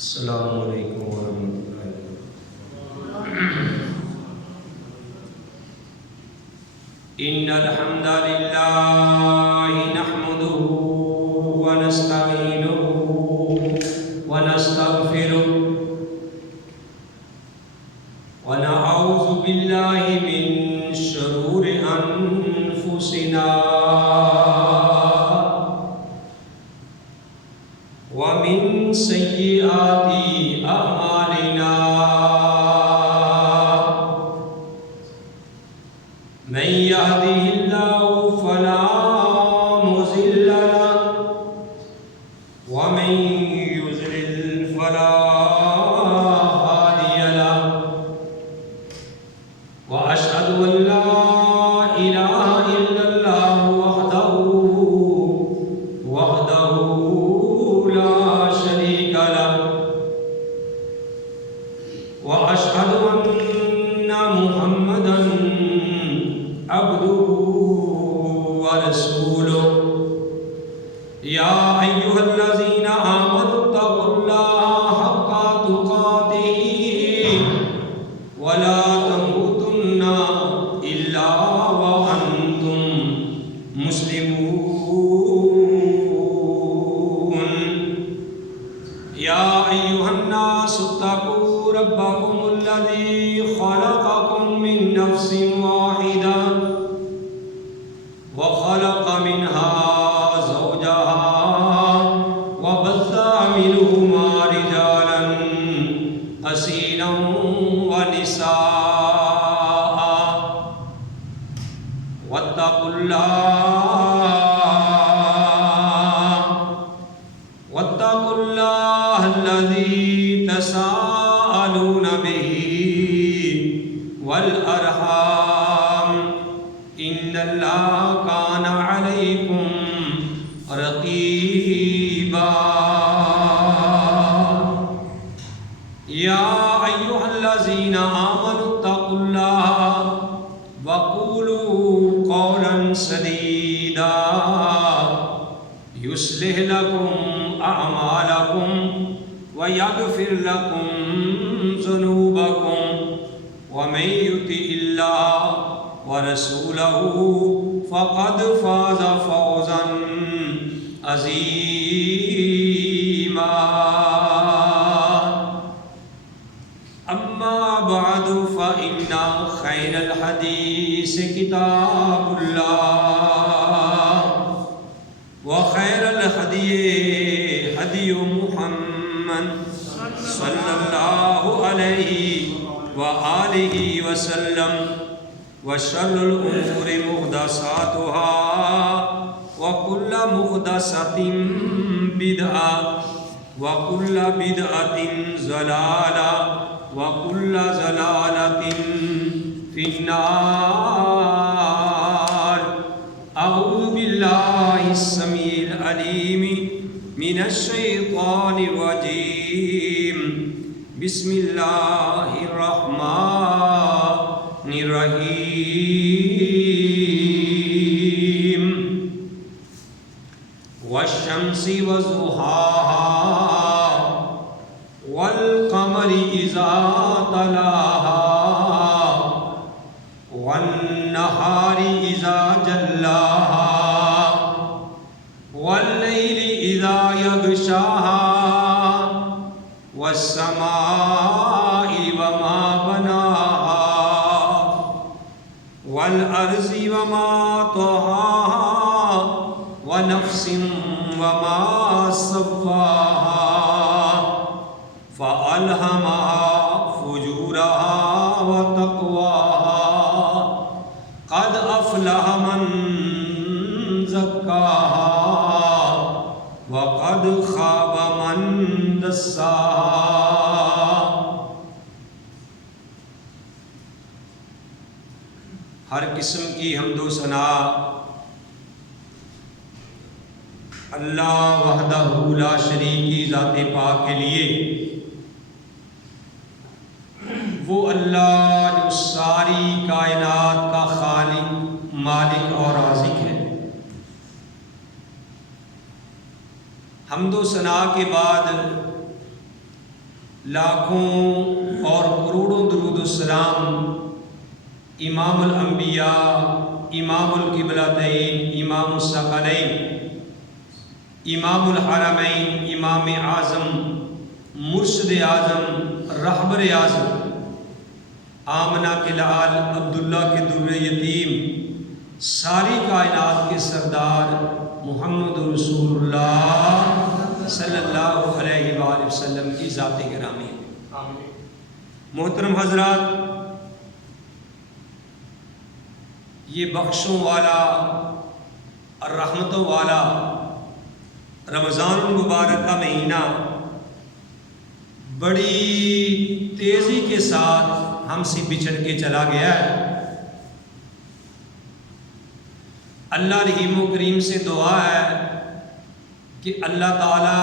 السلام علیکم ورحمۃ اللہ۔ ان الحمد للہ نحمده ونستعینه ونستغفره ونعوذ باللہ من شرور انفسنا ومن سیئات اعمالنا من يهده الله فلا مضل له ومن يضلل فلا هادي له واشهد ان لا اله الا الله وحده لا شريك له واشهد ان محمدا عبده ورسوله يا أيها الذين آمنوا اتقوا الله حق تقاته ولا تموتن إلا وأنتم مسلمون يا أيها الناس اتقوا ربكم الذي خلقكم من نفس واحدة وخلق منها زوجها وبث منهما رجالا كثيرا ونساء واتقوا الله الذي تساءلون به والأرحام إن الله كان عليكم رقيبا يا أيها الذين آمنوا اتقوا الله وقولوا قولا سديدا يصلح لكم أعمالكم ويغفر لكم ذنوبكم ومن يطع الله ورسوله فقد فاز فوزا عظيما أما بعد فإن خير الحديث كتاب الله وخير الهدي هدي محمد صلى الله عليه وآله وسلم وشر الأمور محدثاتها وكل محدثة بدعة وكل بدعة ضلالة وكل ضلالة في النار أعوذ بالله السميع العليم من الشيطان الرجيم بسم الله الرحمن الرحيم والشمس وضحاها والقمر إذا تلاها والنهار إذا جلاها والليل إذا يغشاها والسماء وما بناها والأرض وما طحاها ونفس وما سواها فألهمها فجورها وتقواها قد أفلح من زكاها وقد خاب من دساها۔ ہر قسم کی حمد و ثنا اللہ وحدہ لا شریک کی ذات پاک کے لیے، وہ اللہ جو ساری کائنات کا خالق، مالک اور رازق ہے۔ حمد و ثنا کے بعد لاکھوں اور کروڑوں درود السلام امام الانبیاء، امام القبلتین، امام الثقلین، امام الحرمین، امام اعظم، مرشد اعظم، رہبر اعظم، آمنہ کے لعل، عبداللہ کے در یتیم، ساری کائنات کے سردار محمد رسول اللہ صلی اللہ علیہ وآلہ وسلم کی ذات گرامی۔ محترم حضرات، یہ بخشوں والا اور رحمتوں والا رمضان المبارک کا مہینہ بڑی تیزی کے ساتھ ہم سے بچھڑ کے چلا گیا ہے۔ اللہ رحیم و کریم سے دعا ہے کہ اللہ تعالی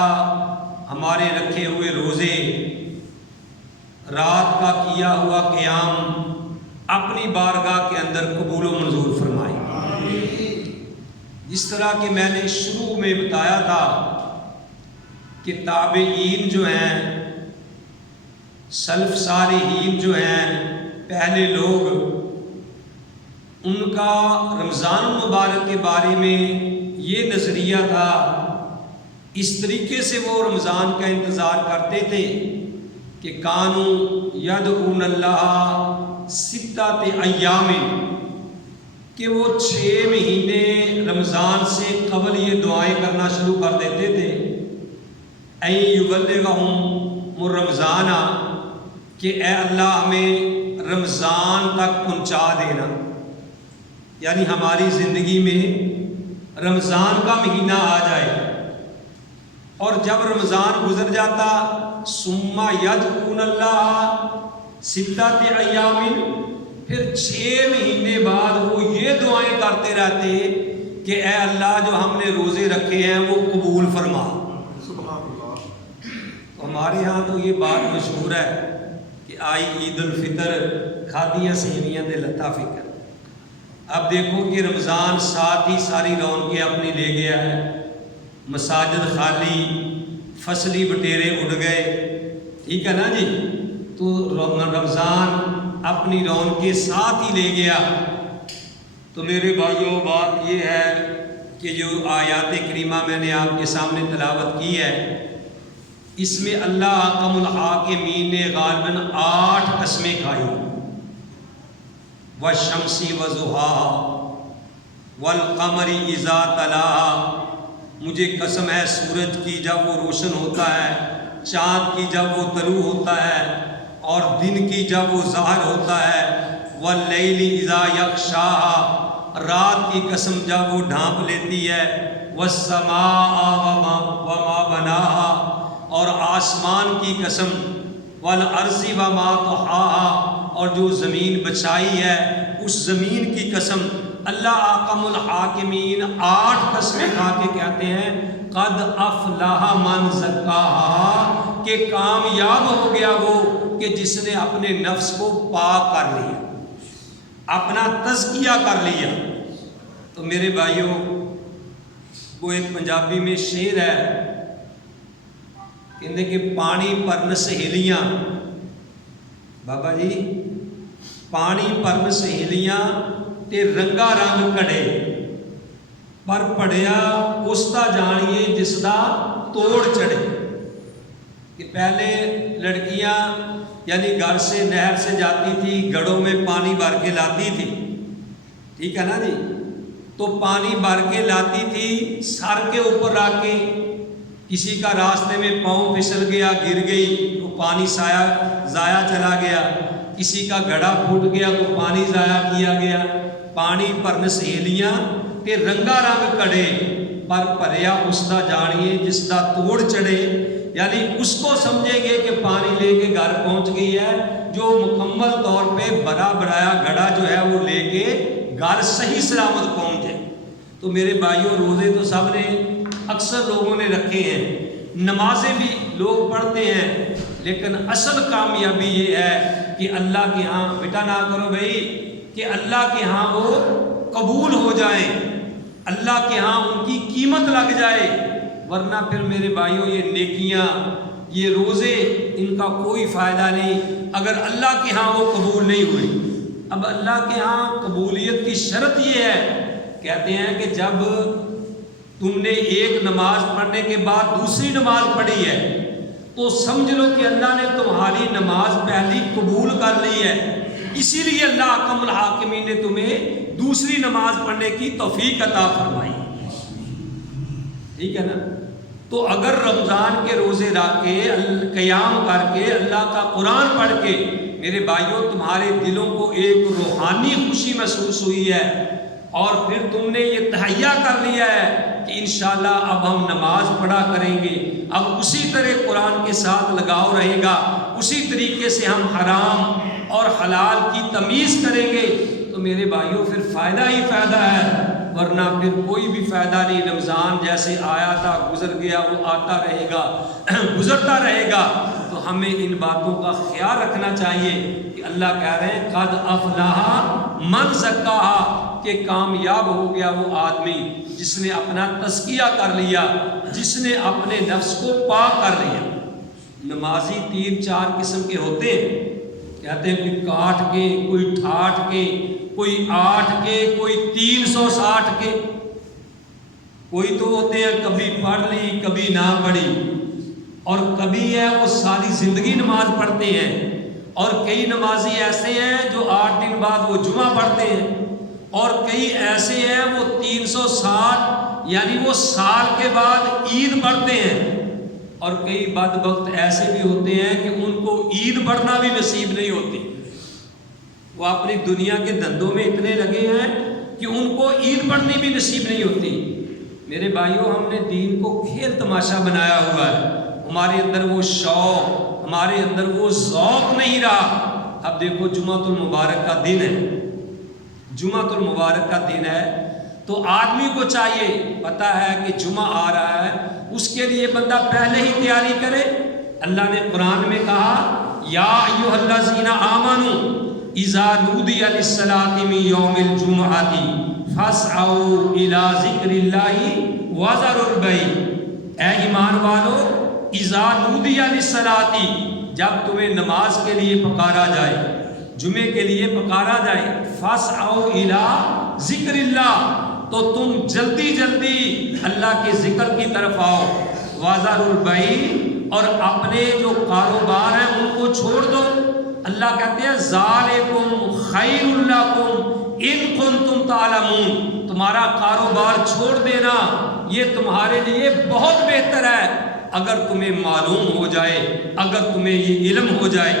ہمارے رکھے ہوئے روزے، رات کا کیا ہوا قیام اپنی بارگاہ کے اندر قبول و منظور فرمائے۔ جس طرح کہ میں نے شروع میں بتایا تھا کہ تابعین جو ہیں، سلف صالحین جو ہیں، پہلے لوگ، ان کا رمضان المبارک کے بارے میں یہ نظریہ تھا، اس طریقے سے وہ رمضان کا انتظار کرتے تھے کہ کانوا یدعون اللہ ستۃ ایام، کہ وہ 6 مہینے رمضان سے قبل یہ دعائیں کرنا شروع کر دیتے تھے، ان یبلغہم رمضان، کہ اے اللہ ہمیں رمضان تک پہنچا دینا، یعنی ہماری زندگی میں رمضان کا مہینہ آ جائے۔ اور جب رمضان گزر جاتا، ثم یدعون اللہ ستۃ ایام، پھر 6 مہینے بعد وہ یہ دعائیں کرتے رہتے کہ اے اللہ جو ہم نے روزے رکھے ہیں وہ قبول فرما۔ سبحان اللہ۔ ہمارے ہاں تو یہ بات مشہور ہے کہ آئی عید الفطر، کھادیاں سیویاں دے لتا فکر۔ اب دیکھو کہ رمضان ساتھ ہی ساری رونقیں اپنی لے گیا ہے، مساجد خالی، فصلی بٹیرے اڑ گئے، ٹھیک ہے نا جی؟ تو رمضان اپنی رونقیں ساتھ ہی لے گیا۔ تو میرے بھائیوں، بات یہ ہے کہ جو آیات کریمہ میں نے آپ کے سامنے تلاوت کی ہے، اس میں اللہ حکم الحاکمین نے غالباً 8 قسمیں کھائی، والشمس وضحاها والقمر اذا تلاها، مجھے قسم ہے سورج کی جب وہ روشن ہوتا ہے، چاند کی جب وہ طلوع ہوتا ہے، اور دن کی جب وہ ظاہر ہوتا ہے، واللیل اذا یغشاها، رات کی قسم جب وہ ڈھانپ لیتی ہے، والسماء وما بناها، اور آسمان کی قسم، والارض وما طحاها، اور جو زمین بچائی ہے اس زمین کی قسم۔ اللہ حاکم الحاکمین 8 قسمیں کھا کے کہتے ہیں قد افلح من زکاہا، کہ کامیاب ہو گیا وہ کہ جس نے اپنے نفس کو پاک کر لیا، اپنا تزکیہ کر لیا۔ تو میرے بھائیوں، وہ ایک پنجابی میں شعر ہے، کہتے کہ پانی پرن سہیلیاں، بابا جی پانی پرن سہیلیاں تے رنگا رنگ کڑے، پر پڑیا اس دا جانیے جس دا توڑ چڑھے۔ کہ پہلے لڑکیاں یعنی گھر سے نہر سے جاتی تھی، گڑوں میں پانی بھر کے لاتی تھی، ٹھیک ہے نا جی؟ تو پانی بھر کے لاتی تھی سر کے اوپر رکھ کے، کسی کا راستے میں پاؤں پھسل گیا، گر گئی تو پانی ضائع چلا گیا، کسی کا گھڑا پھوٹ گیا تو پانی ضائع کیا گیا۔ پانی پرن سہیلیاں تے رنگا رنگ کڑے، پر پریا اس دا جانیے جس دا توڑ چڑھے، یعنی اس کو سمجھیں گے کہ پانی لے کے گھر پہنچ گئی ہے، جو مکمل طور پہ بڑا بڑایا گھڑا جو ہے وہ لے کے گھر صحیح سلامت پہنچ جائے۔ تو میرے بھائیوں، روزے تو سب نے اکثر لوگوں نے رکھے ہیں، نمازیں بھی لوگ پڑھتے ہیں، لیکن اصل کامیابی یہ ہے کہ اللہ کے ہاں، بیٹا نہ کرو بھائی، کہ اللہ کے ہاں وہ قبول ہو جائیں، اللہ کے ہاں ان کی قیمت لگ جائے، ورنہ پھر میرے بھائیوں یہ نیکیاں یہ روزے ان کا کوئی فائدہ نہیں اگر اللہ کے ہاں وہ قبول نہیں ہوئے۔ اب اللہ کے ہاں قبولیت کی شرط یہ ہے، کہتے ہیں کہ جب تم نے ایک نماز پڑھنے کے بعد دوسری نماز پڑھی ہے تو سمجھ لو کہ اللہ نے تمہاری نماز پہلی قبول کر لی ہے، اسی لیے اللہ احکم الحاکمین نے تمہیں دوسری نماز پڑھنے کی توفیق عطا فرمائی۔ ٹھیک ہے نا؟ تو اگر رمضان کے روزے رکھ کے قیام کر کے اللہ کا قرآن پڑھ کے میرے بھائیوں تمہارے دلوں کو ایک روحانی خوشی محسوس ہوئی ہے اور پھر تم نے یہ تہیہ کر لیا ہے کہ انشاءاللہ اب ہم نماز پڑھا کریں گے، اب اسی طرح قرآن کے ساتھ لگاؤ رہے گا، اسی طریقے سے ہم حرام اور حلال کی تمیز کریں گے، تو میرے بھائیوں پھر فائدہ ہی فائدہ ہے، ورنہ پھر کوئی بھی فائدہ نہیں۔ رمضان جیسے آیا تھا گزر گیا، وہ آتا رہے گا گزرتا رہے گا۔ تو ہمیں ان باتوں کا خیال رکھنا چاہیے کہ اللہ کہہ رہے ہیں قد افلاح من زکاہا، کہ کامیاب ہو گیا وہ آدمی جس نے اپنا تزکیہ کر لیا، جس نے اپنے نفس کو پاک کر لیا۔ نمازی 3-4 قسم کے ہوتے ہیں، کہتے ہیں کوئی کاٹ کے، کوئی ٹھاٹ کے، کوئی 8 کے، کوئی 360 کے، کوئی تو ہوتے ہیں کبھی پڑھ لی کبھی نہ پڑھی، اور کبھی ہے وہ ساری زندگی نماز پڑھتے ہیں، اور کئی نمازی ایسے ہیں جو 8 دن بعد وہ جمعہ پڑھتے ہیں، اور کئی ایسے ہیں وہ 360 یعنی وہ سال کے بعد عید پڑھتے ہیں، اور کئی بدبخت ایسے بھی ہوتے ہیں کہ ان کو عید پڑھنا بھی نصیب نہیں ہوتی، وہ اپنی دنیا کے دھندوں میں اتنے لگے ہیں کہ ان کو عید پڑھنی بھی نصیب نہیں ہوتی۔ میرے بھائیوں ہم نے دین کو کھیل تماشا بنایا ہوا ہے، ہمارے اندر وہ شوق، ہمارے اندر وہ ذوق نہیں رہا۔ اب دیکھو جمعۃ المبارک کا دن ہے، جمعۃ المبارک کا دن ہے، تو آدمی کو چاہیے، پتہ ہے کہ جمعہ آ رہا ہے، اس کے لیے بندہ پہلے ہی تیاری کرے۔ اللہ نے قرآن میں کہا یا ایھا الذین آمنوا اذا نودی للصلاۃ من یوم الجمعۃ فاسعوا الی ذکر اللہ وذروا البیع، اے ایمان والو اذا نودی للصلاۃ، جب تمہیں نماز کے لیے پکارا جائے، جمعے کے لیے پکارا جائے، فاسعوا الی ذکر اللہ، تو تم جلدی جلدی اللہ کے ذکر کی طرف آؤ، وذروا البیع، اور اپنے جو کاروبار ہیں ان کو چھوڑ دو۔ اللہ کہتے ہیں ذالکم خیر لکم ان کنتم تعلمون، تمہارا کاروبار چھوڑ دینا یہ تمہارے لیے بہت بہتر ہے اگر تمہیں معلوم ہو جائے، اگر تمہیں یہ علم ہو جائے۔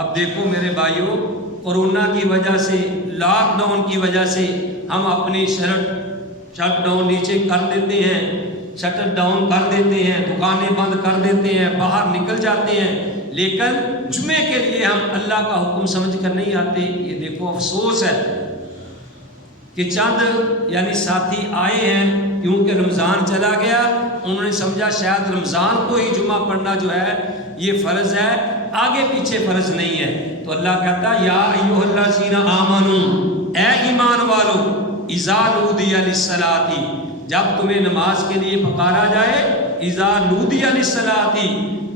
اب دیکھو میرے بھائیوں، کورونا کی وجہ سے، لاک ڈاؤن کی وجہ سے ہم اپنی شٹ ڈاؤن نیچے کر دیتے ہیں، شٹر ڈاؤن کر دیتے ہیں، دکانیں بند کر دیتے ہیں، باہر نکل جاتے ہیں، لیکن جمعے کے لیے ہم اللہ کا حکم سمجھ کر نہیں آتے۔ یہ دیکھو افسوس ہے کہ چند یعنی ساتھی آئے ہیں، کیونکہ رمضان چلا گیا، انہوں نے سمجھا شاید رمضان کو ہی جمعہ پڑھنا جو ہے یہ فرض ہے، آگے پیچھے فرض نہیں ہے۔ تو اللہ کہتا ہے یا ایھا الذین آمنوا، اے ایمان والو، اذا نودی للصلاۃ، جب تمہیں نماز کے لیے پکارا جائے، اذا نودی للصلاۃ،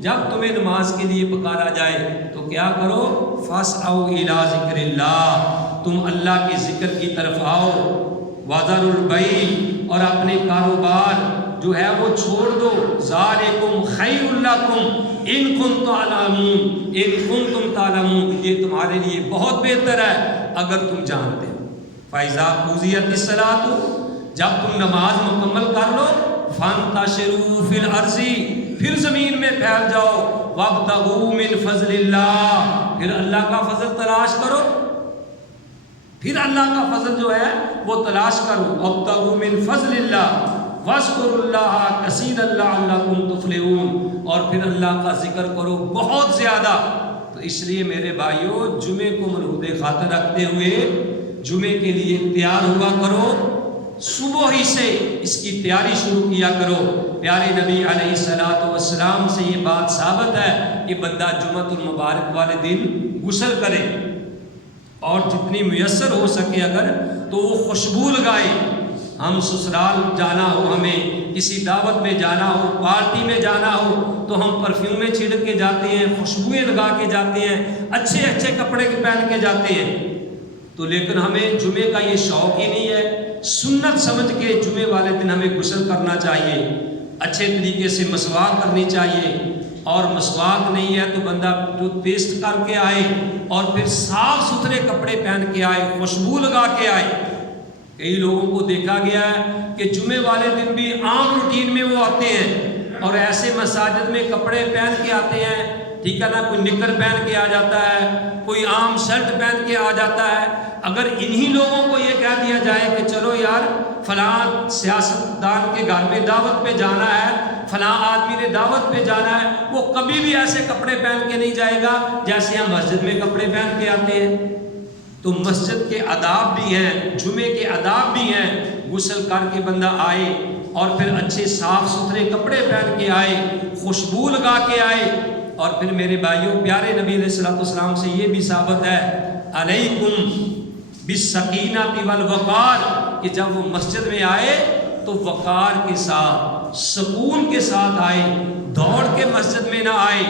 جب تمہیں نماز کے لیے پکارا جائے تو کیا کرو، فاسعوا الی ذکر اللہ، تم اللہ کے ذکر کی طرف آؤ، وذروا البیع، اور اپنے کاروبار جو ہے وہ چھوڑ دو، ذالکم خیر لکم ان کنتم تعلمون، ان کنتم تعلمون، یہ تمہارے لیے بہت بہتر ہے اگر تم جانتے ہو۔ فاذا قضیت الصلاۃ، جب تم نماز مکمل کر لو، فانتشروا فی الارض، پھر زمین میں پھیل جاؤ، وابتغوا من فضل اللہ، پھر اللہ کا فضل تلاش کرو، پھر اللہ کا فضل جو ہے وہ تلاش کرو، وابتغوا من فضل اللہ واذکروا اللہ کثیرا لعلکم تفلحون، اور پھر اللہ کا ذکر کرو بہت زیادہ۔ تو اس لیے میرے بھائیوں جمعے کو منہود خاطر رکھتے ہوئے جمعے کے لیے تیار ہوا کرو، صبح ہی سے اس کی تیاری شروع کیا کرو۔ پیارے نبی علیہ الصلوۃ والسلام سے یہ بات ثابت ہے کہ بندہ جمعۃ المبارک والے دن غسل کرے، اور جتنی میسر ہو سکے اگر تو وہ خوشبو لگائے، ہم سسرال جانا ہو، ہمیں کسی دعوت میں جانا ہو، پارٹی میں جانا ہو، تو ہم پرفیومیں چھڑک کے جاتے ہیں، خوشبوئیں لگا کے جاتے ہیں، اچھے اچھے کپڑے پہن کے جاتے ہیں. تو لیکن ہمیں جمعے کا یہ شوق ہی نہیں ہے. سنت سمجھ کے جمعے والے دن ہمیں غسل کرنا چاہیے، اچھے طریقے سے مسواک کرنی چاہیے. اور مسواک نہیں ہے تو بندہ ٹوتھ پیسٹ کر کے آئے اور پھر صاف ستھرے کپڑے پہن کے آئے، خوشبو لگا کے آئے. کئی لوگوں کو دیکھا گیا ہے کہ جمعے والے دن بھی عام روٹین میں وہ آتے ہیں اور ایسے مساجد میں کپڑے پہن کے آتے ہیں، ٹھیک ہے نا، کوئی نکر پہن کے آ جاتا ہے، کوئی عام شرٹ پہن کے آ جاتا ہے. اگر انہی لوگوں کو یہ کہہ دیا جائے کہ چلو یار فلاں سیاستدان کے گھر میں دعوت پہ جانا ہے، فلاں آدمی نے دعوت پہ جانا ہے، وہ کبھی بھی ایسے کپڑے پہن کے نہیں جائے گا جیسے ہم مسجد میں کپڑے پہن کے آتے ہیں. تو مسجد کے آداب بھی ہیں، جمعے کے آداب بھی ہیں. غسل کر کے بندہ آئے اور پھر اچھے صاف ستھرے کپڑے پہن کے آئے، خوشبو لگا کے آئے. اور پھر میرے بھائیوں، پیارے نبی علیہ الصلوۃ والسلام سے یہ بھی ثابت ہے، علیکم بالسکینۃ والوقار، کہ جب وہ مسجد میں آئے تو وقار کے ساتھ، سکون کے ساتھ آئے، دوڑ کے مسجد میں نہ آئے.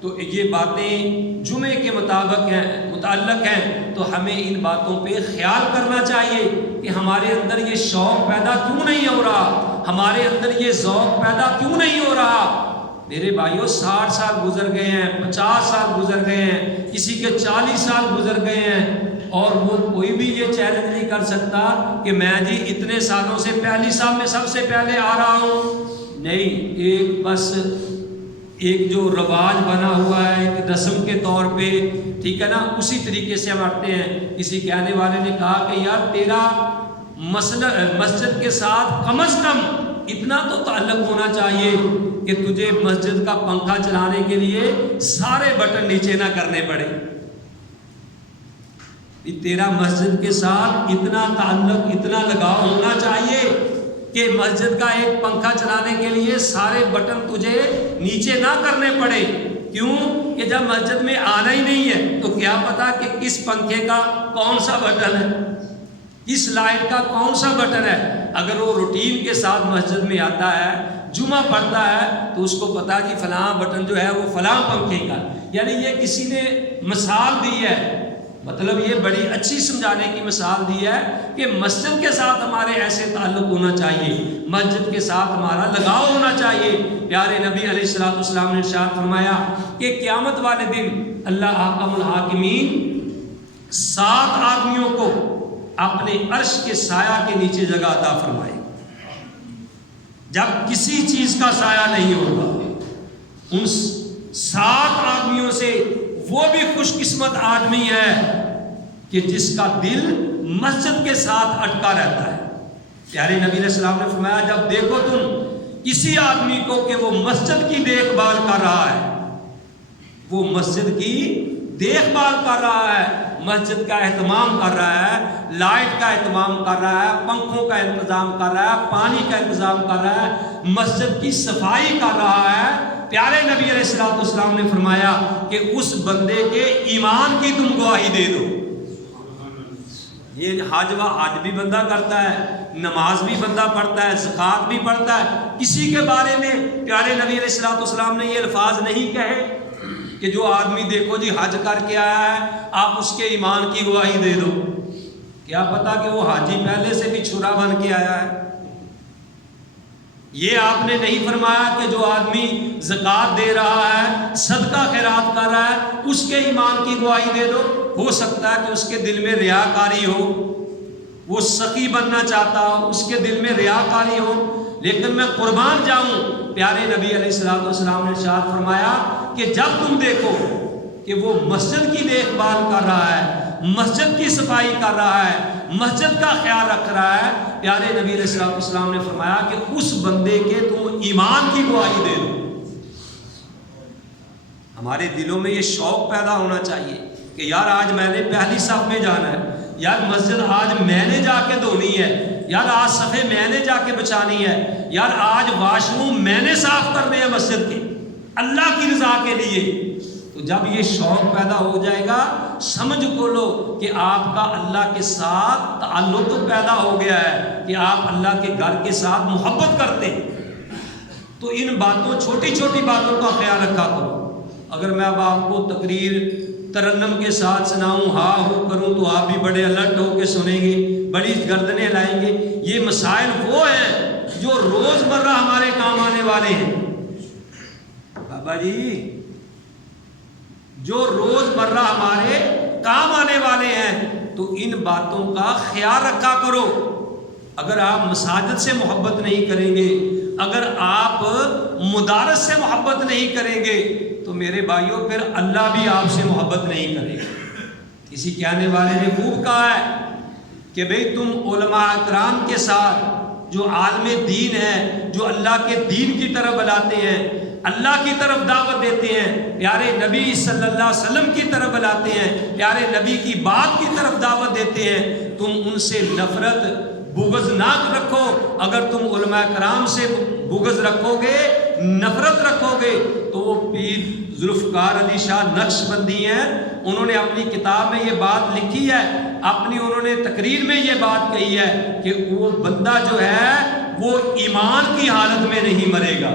تو یہ باتیں جمعے کے متعلق ہیں، تو ہمیں ان باتوں پہ خیال کرنا چاہیے کہ ہمارے اندر یہ شوق پیدا کیوں نہیں ہو رہا، ہمارے اندر یہ ذوق پیدا کیوں نہیں ہو رہا. میرے بھائیوں، 60 سال گزر گئے ہیں، 50 سال گزر گئے ہیں، کسی کے 40 سال گزر گئے ہیں، اور وہ کوئی بھی یہ چیلنج نہیں کر سکتا کہ میں جی اتنے سالوں سے پہلی صاحب میں سب سے پہلے آ رہا ہوں. نہیں، بس ایک جو رواج بنا ہوا ہے، ایک رسم کے طور پہ، ٹھیک ہے نا، اسی طریقے سے ہم آتے ہیں. کسی کہنے والے نے کہا کہ یار تیرا مسجد کے ساتھ کم از کم اتنا تو تعلق ہونا چاہیے کہ تجھے مسجد کا پنکھا چلانے کے لیے سارے بٹن نیچے نہ کرنے پڑے. تیرا مسجد کے ساتھ اتنا تعلق، اتنا لگاؤ ہونا چاہیے کہ مسجد کا ایک پنکھا چلانے کے لیے سارے بٹن تجھے نیچے نہ کرنے پڑے. کیوں؟ کہ جب مسجد میں آنا ہی نہیں ہے تو کیا پتا کہ کس پنکھے کا کون سا بٹن ہے، کس لائٹ کا کون سا بٹن ہے. اگر وہ روٹین کے ساتھ مسجد میں آتا ہے، جمعہ پڑھتا ہے، تو اس کو پتا کہ فلاں بٹن جو ہے وہ فلاں پنکھے کا. یعنی یہ کسی نے مثال دی ہے، مطلب یہ بڑی اچھی سمجھانے کی مثال دی ہے کہ مسجد کے ساتھ ہمارے ایسے تعلق ہونا چاہیے، مسجد کے ساتھ ہمارا لگاؤ ہونا چاہیے. پیارے نبی علیہ الصلوۃ والسلام نے ارشاد فرمایا کہ قیامت والے دن اللہ حکم الحاکمین 7 آدمیوں کو اپنے عرش کے سایہ کے نیچے جگہ عطا فرمائے. جب کسی چیز کا سایہ نہیں ہوگا، ان 7 آدمیوں سے وہ بھی خوش قسمت آدمی ہے کہ جس کا دل مسجد کے ساتھ اٹکا رہتا ہے. پیارے نبی علیہ السلام نے فرمایا جب دیکھو تم کسی آدمی کو کہ وہ مسجد کی دیکھ بھال کر رہا ہے، وہ مسجد کی دیکھ بھال کر رہا ہے، مسجد کا اہتمام کر رہا ہے، لائٹ کا اہتمام کر رہا ہے، پنکھوں کا انتظام کر رہا ہے، پانی کا انتظام کر رہا ہے، مسجد کی صفائی کر رہا ہے، پیارے نبی علیہ الصلوۃ والسلام نے فرمایا کہ اس بندے کے ایمان کی تم گواہی دے دو. یہ حج بھی بندہ کرتا ہے، نماز بھی بندہ پڑھتا ہے، زکوٰۃ بھی پڑھتا ہے، کسی کے بارے میں پیارے نبی علیہ الصلوۃ والسلام نے یہ الفاظ نہیں کہے کہ جو آدمی دیکھو جی حج کر کے آیا ہے آپ اس کے ایمان کی گواہی دے دو. کیا پتا کہ وہ حاجی پہلے سے بھی چھرا بن کے آیا ہے. یہ آپ نے نہیں فرمایا کہ جو آدمی زکوٰۃ دے رہا ہے، صدقہ خیرات کر رہا ہے، اس کے ایمان کی گواہی دے دو. ہو سکتا ہے کہ اس کے دل میں ریاکاری ہو، وہ سخی بننا چاہتا ہو، اس کے دل میں ریاکاری ہو، لیکن میں قربان جاؤں، پیارے نبی علیہ الصلوۃ والسلام نے ارشاد فرمایا کہ جب تم دیکھو کہ وہ مسجد کی دیکھ بھال کر رہا ہے، مسجد کی صفائی کر رہا ہے، مسجد کا خیال رکھ رہا ہے، پیارے نبی علیہ الصلوۃ والسلام نے فرمایا کہ اس بندے کے تم ایمان کی گواہی دے دو. ہمارے دلوں میں یہ شوق پیدا ہونا چاہیے کہ یار آج میں نے پہلی صف میں جانا ہے، یار مسجد آج میں نے جا کے دھونی ہے، یار آج صفحے میں نے جا کے بچانی ہے، یار آج واش روم میں نے صاف کرنے ہیں مسجد کے، اللہ کی رضا کے لیے. تو جب یہ شوق پیدا ہو جائے گا سمجھ کو لو کہ آپ کا اللہ کے ساتھ تعلق پیدا ہو گیا ہے کہ آپ اللہ کے گھر کے ساتھ محبت کرتے ہیں۔ تو ان باتوں چھوٹی چھوٹی باتوں کا خیال رکھا کرو۔ اگر میں اب آپ کو تقریر ترنم کے ساتھ سناؤں، ہاں ہو کروں، تو آپ بھی بڑے الرٹ ہو کے سنیں گے، بڑی گردنیں لائیں گے۔ یہ مسائل وہ ہیں جو روز مرہ ہمارے کام آنے والے ہیں بابا جی، جو روز مرہ ہمارے کام آنے والے ہیں۔ تو ان باتوں کا خیال رکھا کرو۔ اگر آپ مساجد سے محبت نہیں کریں گے، اگر آپ مدارس سے محبت نہیں کریں گے، تو میرے بھائیوں پھر اللہ بھی آپ سے محبت نہیں کرے گا۔ کسی کہنے والے نے خوب کہا ہے کہ بھئی تم علماء اکرام کے ساتھ جو عالم دین ہیں، جو اللہ کے دین کی طرف بلاتے ہیں، اللہ کی طرف دعوت دیتے ہیں، پیارے نبی صلی اللہ علیہ وسلم کی طرف بلاتے ہیں، پیارے نبی کی بات کی طرف دعوت دیتے ہیں، تم ان سے نفرت بغض نہ رکھو۔ اگر تم علماء کرام سے بغض رکھو گے، نفرت رکھو گے، تو وہ پیر ذوالفقار علی شاہ نقش بندی ہیں، انہوں نے اپنی کتاب میں یہ بات لکھی ہے، انہوں نے تقریر میں یہ بات کہی ہے کہ وہ بندہ جو ہے وہ ایمان کی حالت میں نہیں مرے گا۔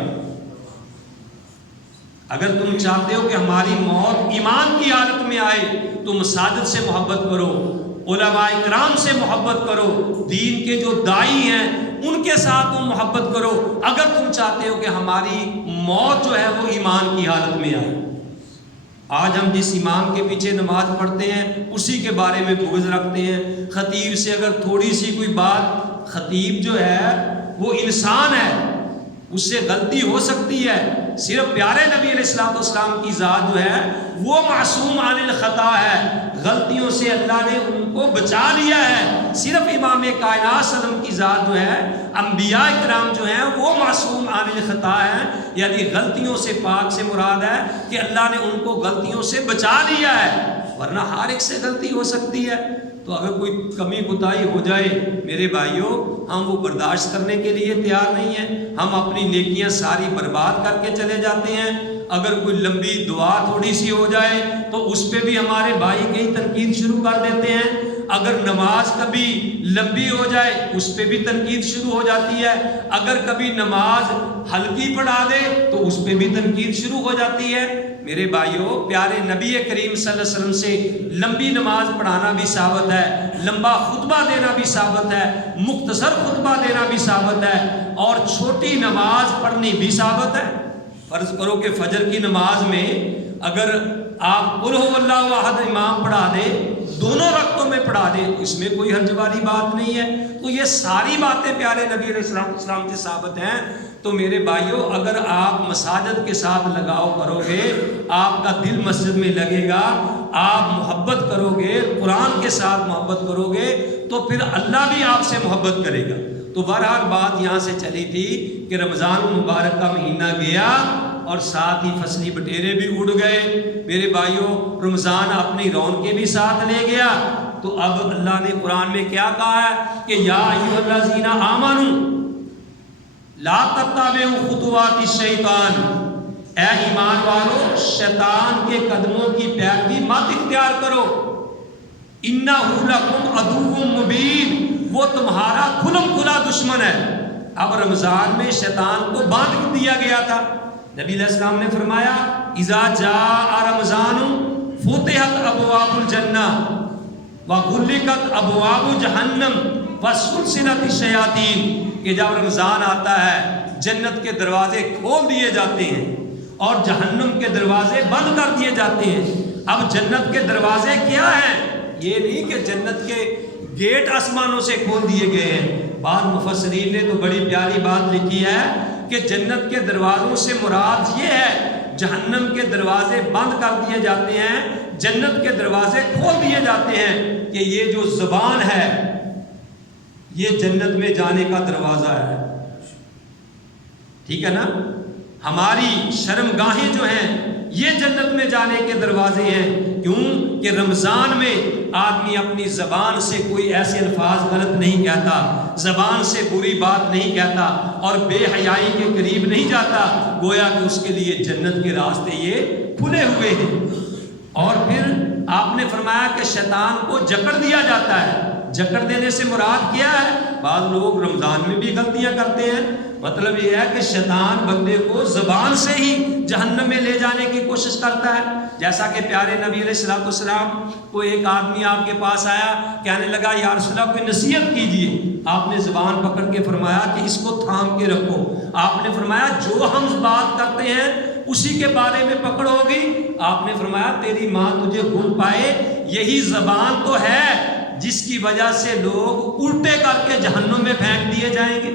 اگر تم چاہتے ہو کہ ہماری موت ایمان کی حالت میں آئے تو مساجد سے محبت کرو، علماء اکرام سے محبت کرو، دین کے جو داعی ہیں ان کے ساتھ تم محبت کرو، اگر تم چاہتے ہو کہ ہماری موت جو ہے وہ ایمان کی حالت میں آئے۔ آج ہم جس امام کے پیچھے نماز پڑھتے ہیں اسی کے بارے میں بغض رکھتے ہیں۔ خطیب سے اگر تھوڑی سی کوئی بات، خطیب جو ہے وہ انسان ہے، اس سے غلطی ہو سکتی ہے، صرف پیارے نبی علیہ الصلوۃ والسلام کی ذات جو ہے وہ معصوم عن الخطا ہے، غلطیوں سے اللہ نے ان کو بچا لیا ہے۔ صرف امام کائنات صلی اللہ علیہ وسلم کی ذات جو ہے، انبیاء کرام جو ہیں وہ معصوم عن الخطا ہیں، یعنی غلطیوں سے پاک سے مراد ہے کہ اللہ نے ان کو غلطیوں سے بچا لیا ہے، ورنہ ہر ایک سے غلطی ہو سکتی ہے۔ تو اگر کوئی کمی کوتاہی ہو جائے میرے بھائیوں، ہم وہ برداشت کرنے کے لیے تیار نہیں ہیں، ہم اپنی نیکیاں ساری برباد کر کے چلے جاتے ہیں۔ اگر کوئی لمبی دعا تھوڑی سی ہو جائے تو اس پہ بھی ہمارے بھائی کئی تنقید شروع کر دیتے ہیں، اگر نماز کبھی لمبی ہو جائے اس پہ بھی تنقید شروع ہو جاتی ہے، اگر کبھی نماز ہلکی پڑھا دے تو اس پہ بھی تنقید شروع ہو جاتی ہے۔ میرے بھائیوں، پیارے نبی کریم صلی اللہ علیہ وسلم سے لمبی نماز پڑھانا بھی ثابت ہے، لمبا خطبہ دینا بھی ثابت ہے، مختصر خطبہ دینا بھی ثابت ہے، اور چھوٹی نماز پڑھنی بھی ثابت ہے۔ فرض کرو کہ فجر کی نماز میں اگر آپ قل هو اللہ احد امام پڑھا دے، دونوں رکعتوں میں پڑھا دے، تو اس میں کوئی حرج والی بات نہیں ہے۔ تو یہ ساری باتیں پیارے نبی علیہ السلام سے ثابت ہیں۔ تو میرے بھائیوں، اگر آپ مساجد کے ساتھ لگاؤ کرو گے، آپ کا دل مسجد میں لگے گا، آپ محبت کرو گے، قرآن کے ساتھ محبت کرو گے، تو پھر اللہ بھی آپ سے محبت کرے گا۔ تو بہرحال بات یہاں سے چلی تھی کہ رمضان المبارک کا مہینہ گیا اور ساتھ ہی فصلی بٹیرے بھی اڑ گئے۔ میرے بھائیوں، رمضان اپنی رونقیں بھی ساتھ لے گیا۔ تو اب اللہ نے قرآن میں کیا کہا ہے کہ یا ایھا الذین آمنوا لا تتبعوا خطوات الشیطان، اے ایمان والو شیطان کے قدموں کی پیروی مت اختیار کرو، انہ لکم عدو مبین، وہ تمہارا کھلم کھلا دشمن ہے۔ اب رمضان میں شیطان کو باندھ دیا گیا تھا۔ نبی علیہ السلام نے فرمایا اذا جاء رمضان فتحت ابواب الجنہ وغلقت ابواب جہنم وسلسلت الشیاطین، کہ جب رمضان آتا ہے جنت کے دروازے کھول دیے جاتے ہیں اور جہنم کے دروازے بند کر دیے جاتے ہیں۔ اب جنت کے دروازے کیا ہیں؟ یہ نہیں کہ جنت کے گیٹ آسمانوں سے کھول دیے گئے ہیں۔ بعض مفسرین نے تو بڑی پیاری بات لکھی ہے کہ جنت کے دروازوں سے مراد یہ ہے جہنم کے دروازے بند کر دیے جاتے ہیں، جنت کے دروازے کھول دیے جاتے ہیں، کہ یہ جو زبان ہے یہ جنت میں جانے کا دروازہ ہے۔ ٹھیک ہے نا؟ ہماری شرمگاہیں جو ہیں یہ جنت میں جانے کے دروازے ہیں۔ کیوں کہ رمضان میں آدمی اپنی زبان سے کوئی ایسے الفاظ غلط نہیں کہتا، زبان سے بری بات نہیں کہتا اور بے حیائی کے قریب نہیں جاتا، گویا کہ اس کے لیے جنت کے راستے یہ کھلے ہوئے ہیں۔ اور پھر آپ نے فرمایا کہ شیطان کو جکڑ دیا جاتا ہے۔ جکڑ دینے سے مراد کیا ہے؟ بعض لوگ رمضان میں بھی غلطیاں کرتے ہیں، مطلب یہ ہے کہ شیطان بندے کو زبان سے ہی جہنم میں لے جانے کی کوشش کرتا ہے۔ جیسا کہ پیارے نبی علیہ السلام کو ایک آدمی آپ کے پاس آیا، کہنے لگا یا رسول اللہ کوئی نصیحت کیجیے۔ آپ نے زبان پکڑ کے فرمایا کہ اس کو تھام کے رکھو۔ آپ نے فرمایا جو ہم بات کرتے ہیں اسی کے بارے میں پکڑ ہوگی۔ آپ نے فرمایا تیری ماں تجھے گھل پائے، یہی زبان تو ہے جس کی وجہ سے لوگ الٹے کر کے جہنم میں پھینک دیے جائیں گے۔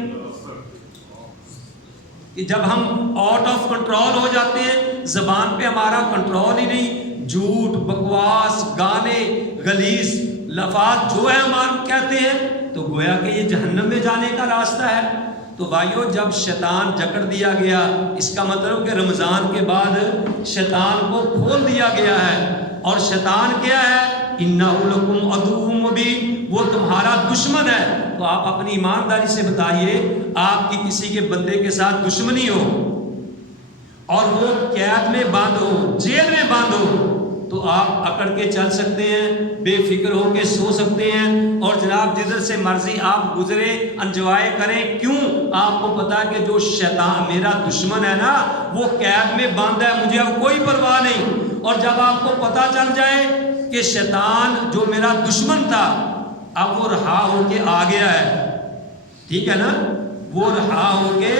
کہ جب ہم آؤٹ آف کنٹرول ہو جاتے ہیں، زبان پہ ہمارا کنٹرول ہی نہیں، جھوٹ، بکواس، گانے، غلیظ لفظ جو ہے ہم کہتے ہیں، تو گویا کہ یہ جہنم میں جانے کا راستہ ہے۔ تو بھائیو جب شیطان جکڑ دیا گیا، اس کا مطلب کہ رمضان کے بعد شیطان کو کھول دیا گیا ہے۔ اور شیطان کیا ہے؟ اِنَّهُ لَكُمْ عَدُوٌّ مُّبِينٌ، وہ تمہارا دشمن ہے۔ تو آپ اپنی ایمانداری سے بتائیے، آپ کی کسی کے بندے کے ساتھ دشمنی ہو اور وہ قید میں بند ہو، جیل میں بند ہو، تو آپ اکڑ کے چل سکتے ہیں، بے فکر ہو کے سو سکتے ہیں، اور جناب جدھر سے مرضی آپ گزرے انجوائے کریں۔ کیوں؟ آپ کو پتا ہے کہ جو شیطان میرا دشمن ہے نا، وہ قید میں بند ہے، مجھے اب کوئی پرواہ نہیں۔ اور جب آپ کو پتا چل جائے کہ شیطان جو میرا دشمن تھا اب وہ رہا ہو کے آ گیا ہے، ٹھیک ہے نا، وہ رہا ہو کے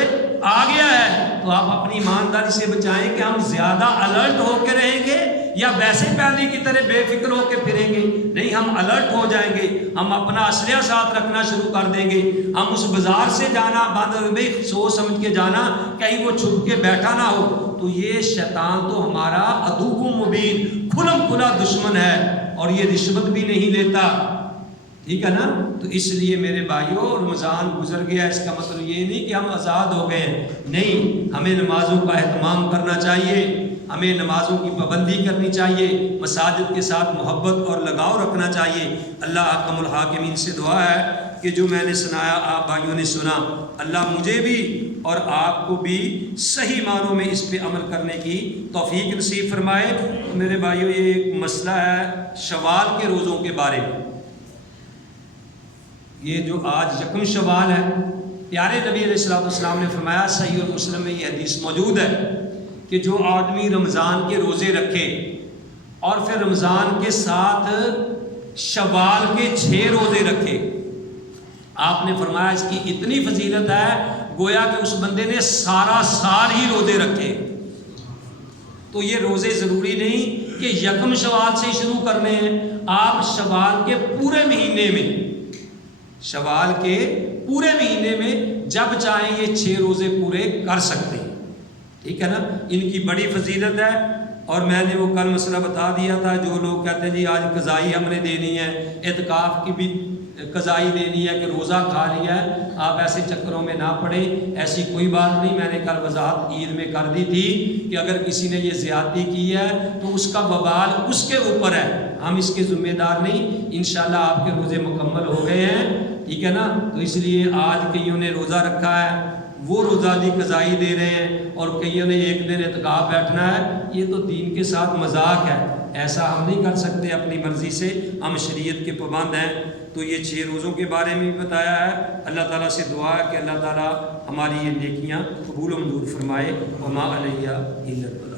آ گیا ہے، تو آپ اپنی ایمانداری سے بچائیں کہ ہم زیادہ الرٹ ہو کے رہیں گے یا ویسے پہلے کی طرح بے فکر ہو کے پھریں گے؟ نہیں، ہم الرٹ ہو جائیں گے، ہم اپنا اسلحہ ساتھ رکھنا شروع کر دیں گے، ہم اس بازار سے جانا بند، سوچ سمجھ کے جانا، کہیں وہ چھپ کے بیٹھا نہ ہو۔ تو یہ شیطان تو ہمارا عدو مبین، کھلم کھلا دشمن ہے، اور یہ رشوت بھی نہیں لیتا، ٹھیک ہے نا۔ تو اس لیے میرے بھائیوں، رمضان گزر گیا، اس کا مطلب یہ نہیں کہ ہم آزاد ہو گئے ہیں، نہیں، ہمیں نمازوں کا اہتمام کرنا چاہیے، ہمیں نمازوں کی پابندی کرنی چاہیے، مساجد کے ساتھ محبت اور لگاؤ رکھنا چاہیے۔ اللہ حکم الحاکمین سے دعا ہے کہ جو میں نے سنایا آپ بھائیوں نے سنا، اللہ مجھے بھی اور آپ کو بھی صحیح معنوں میں اس پہ عمل کرنے کی توفیق نصیب فرمائے۔ میرے بھائیوں، یہ ایک مسئلہ ہے شوال کے روزوں کے بارے میں۔ یہ جو آج یکم شوال ہے، پیارے نبی علیہ السلام نے فرمایا، صحیح اور مسلم میں یہ حدیث موجود ہے کہ جو آدمی رمضان کے روزے رکھے اور پھر رمضان کے ساتھ شوال کے 6 روزے رکھے، آپ نے فرمایا اس کی اتنی فضیلت ہے گویا کہ اس بندے نے سارا سال ہی روزے رکھے۔ تو یہ روزے ضروری نہیں کہ یکم شوال سے شروع کرنے ہیں، آپ شوال کے پورے مہینے میں، شوال کے پورے مہینے میں جب چاہیں یہ 6 روزے پورے کر سکتے ہیں، ٹھیک ہے نا۔ ان کی بڑی فضیلت ہے، اور میں نے وہ کل مسئلہ بتا دیا تھا، جو لوگ کہتے ہیں جی آج قضائی ہم نے دینی ہے، اعتکاف کی بھی قضائی دینی ہے کہ روزہ کھا لیا ہے، آپ ایسے چکروں میں نہ پڑیں، ایسی کوئی بات نہیں۔ میں نے کل وضاحت عید میں کر دی تھی کہ اگر کسی نے یہ زیادتی کی ہے تو اس کا وبال اس کے اوپر ہے، ہم اس کے ذمہ دار نہیں۔ انشاءاللہ آپ کے روزے مکمل ہو گئے ہیں، ٹھیک ہے نا۔ تو اس لیے آج کئیوں نے روزہ رکھا ہے، وہ روزہ دی قضائی دے رہے ہیں، اور کئیوں نے ایک دن اعتکاف بیٹھنا ہے، یہ تو دین کے ساتھ مذاق ہے، ایسا ہم نہیں کر سکتے اپنی مرضی سے، ہم شریعت کے پابند ہیں۔ تو یہ 6 روزوں کے بارے میں بھی بتایا ہے۔ اللہ تعالیٰ سے دعا ہے کہ اللہ تعالیٰ ہماری یہ نیکیاں قبول و منظور فرمائے۔ وما علیہ الا البلاغ۔